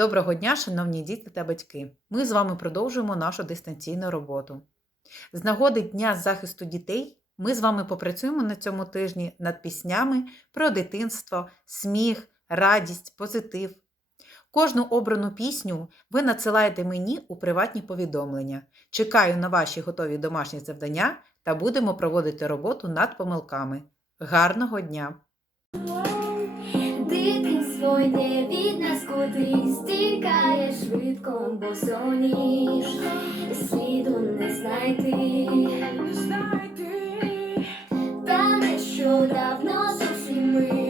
Доброго дня, шановні діти та батьки! Ми з вами продовжуємо нашу дистанційну роботу. З нагоди Дня захисту дітей ми з вами попрацюємо на цьому тижні над піснями про дитинство, сміх, радість, позитив. Кожну обрану пісню ви надсилаєте мені у приватні повідомлення. Чекаю на ваші готові домашні завдання та будемо проводити роботу над помилками. Гарного дня! Дитинство йде від нас кудись, тікає швидко, бо соніж сліду не знайти. Та нещодавно зовсім ми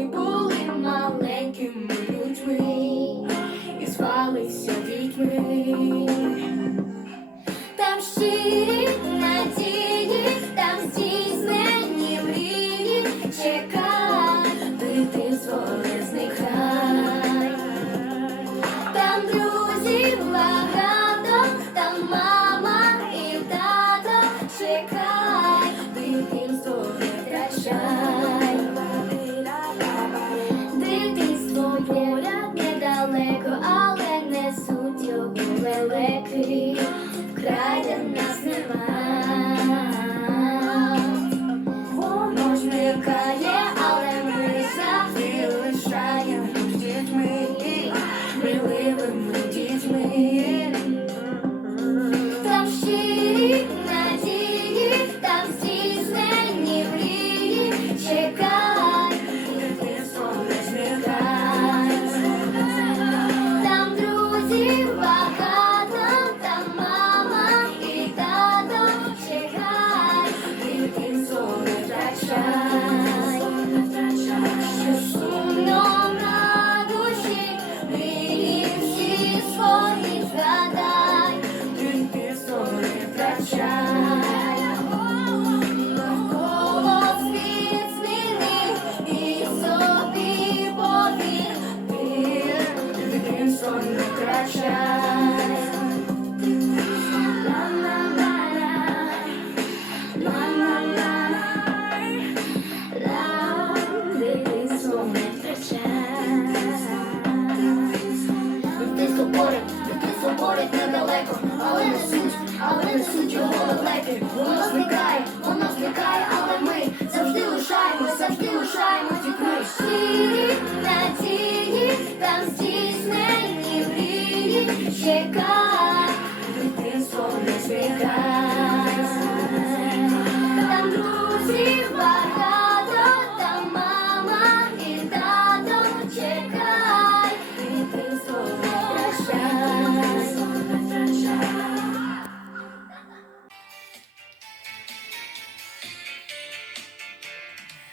мрії,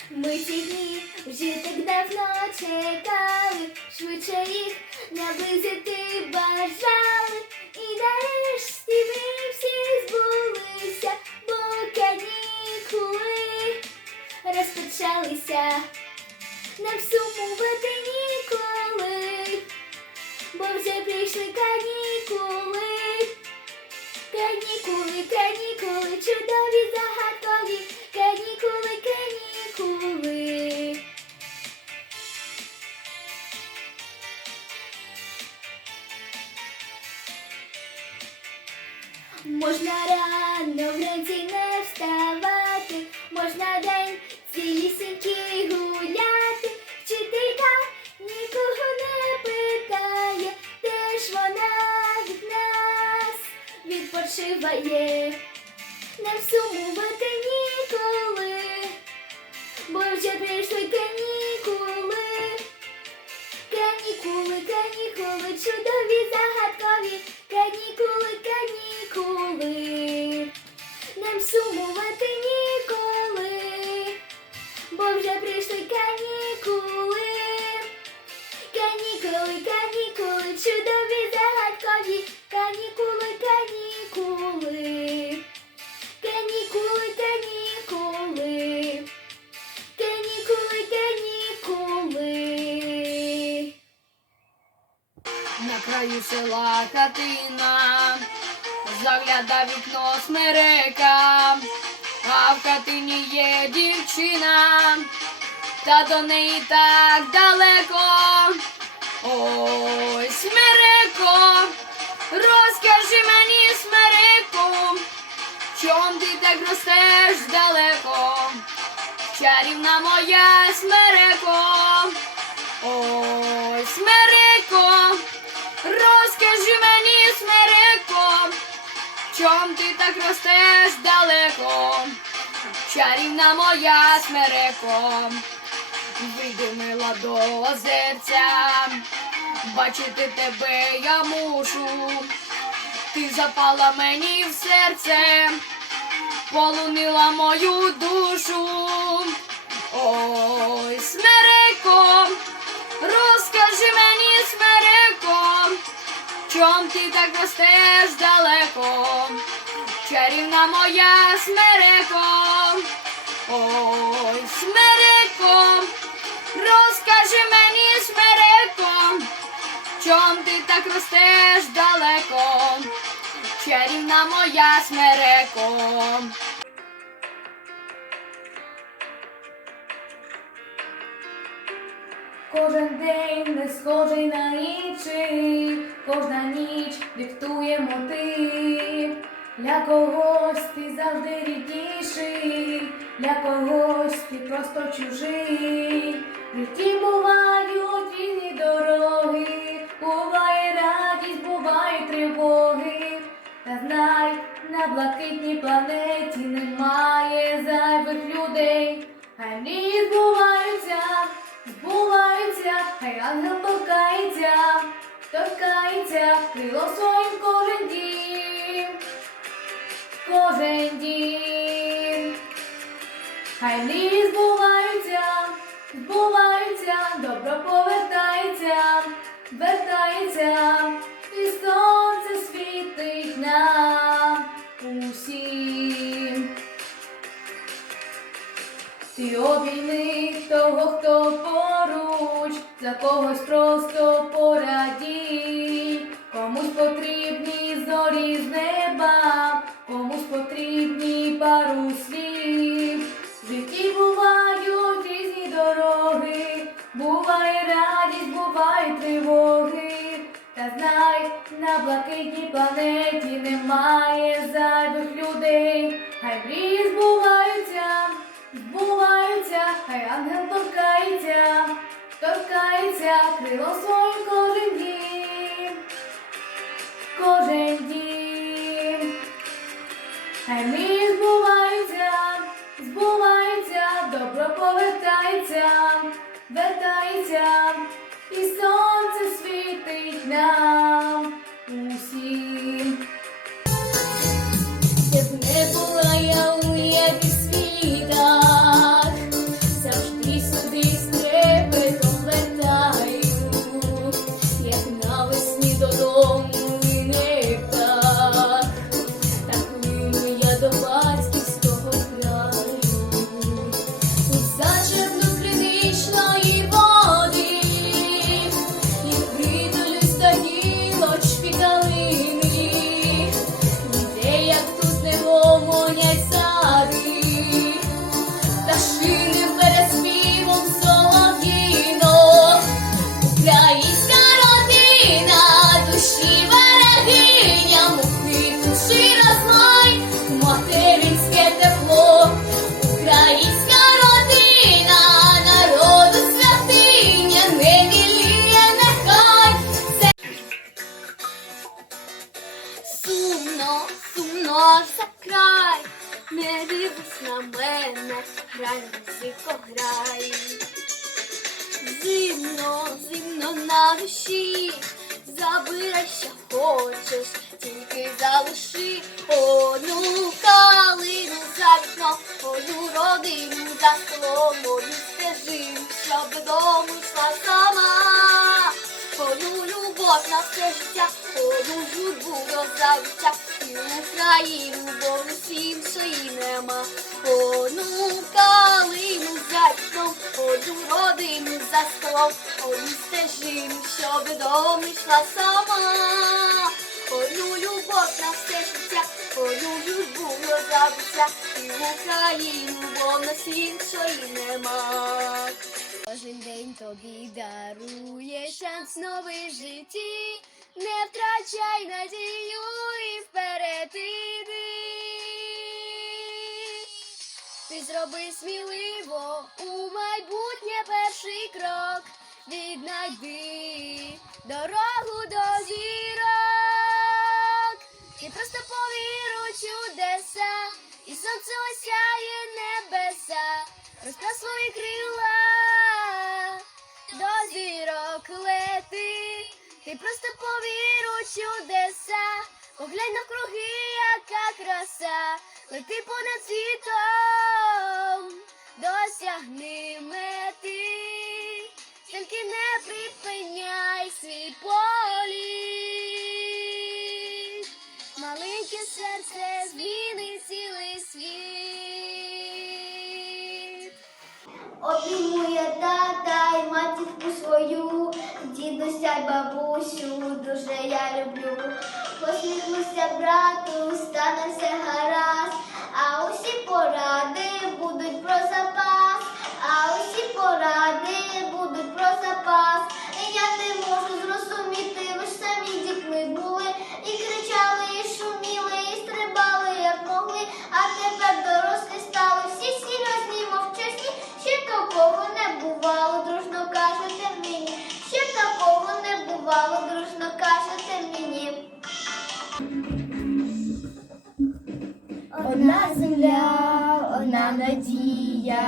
Ми ці дні вже так давно чекали, швидше їх наблизити бажали, і нарешті ми всі збулися, бо канікули розпочалися. Нам сумувати ніколи, бо вже прийшли канікули. Канікули, канікули, чудові на краю села Катина, загляда вікно смерека, а в катині є дівчина, та до неї так далеко. Ой, смереко, розкажи мені смереку, чом ти так ростеш далеко, чарівна моя смереко. Ой, смереко. Чом ти так ростеш далеко, чарівна моя смереко, вийди мила до озерця, бачити тебе я мушу, ти запала мені в серце, полонила мою душу. Ой, смереко, розкажи мені, смереко, чом ти так ростеш далеко, чарівна моя смереко, ой, смереко, розкажи мені, смереко, чом ти так ростеш далеко, чарівна моя смереко. Кожен день не схожий на інший, кожна ніч диктує мотив. Для когось ти завжди рідніший, для когось ти просто чужий. В житті бувають різні дороги, буває радість, бувають тривоги. Та знай, на блакитній планеті немає зайвих людей, хай мрії торкається, крило своїм кожен дім, кожен дім. Хай мрії збуваються, збуваються, добро повертається, вертається, і сонце світить нам усім. Ти обійми того, хто поруч, за когось просто порадій, буває радість, бувають тривоги. Та знай, на блакитній планеті немає зайвих людей, хай мрії збуваються, збуваються, хай ангел торкається, торкається, крило своїм кожен дім, кожен дім. Хай мрії збуваються, збуваються, добро повертається, вертається, не дивись на мене, грай, музико, грай. Зимно, зимно на душі, забирай, що хочеш, тільки залиши одну калину за вікно, одну родину за столом, на все життя, одну журбу роззавиття, і Україну, бо іншої нема. Одну калину за вікном, одну родину за столом, одну стежину, щоб додому йшла сама. Одну любов на все життя, одну любов роззавиття, і Україну, бо нас іншої нема. Кожен день тобі дарує шанс новий житті, не втрачай надію і вперед іди. ти зроби сміливо у майбутнє перший крок. Віднайди дорогу до зірок. Ти просто повір у чудеса, і сонце осяє небеса. Розправ свої крила зірок лети. Ти просто повір у чудеса, поглянь навкруги, яка краса, лети понад світом, досягни мети, тільки не припиняй свій політ. Маленьке серце змінить цілий світ. Обійму я тата й матінку свою, дідуся й бабусю, дуже я люблю. Посміхнуся брату, стане все гаразд, а усі поради будуть про запас, а усі поради будуть про запас. І я не можу зрозуміти, Земля, одна надія,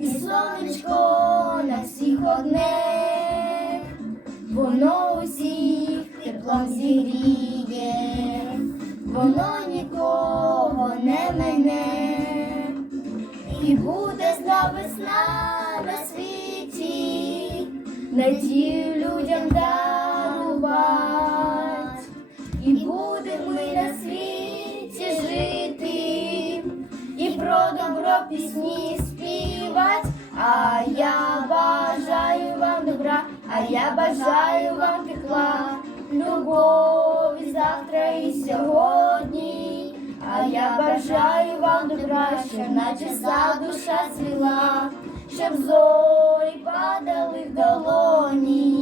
і сонечко на всіх одне, воно усіх теплом зігріє, воно нікого не мене, і буде зна весна на світі, А я бажаю вам добра, а я бажаю вам тепла, любові завтра і сьогодні. А я бажаю вам добра, щоб наче за душа цвіла, щоб зорі падали в долоні.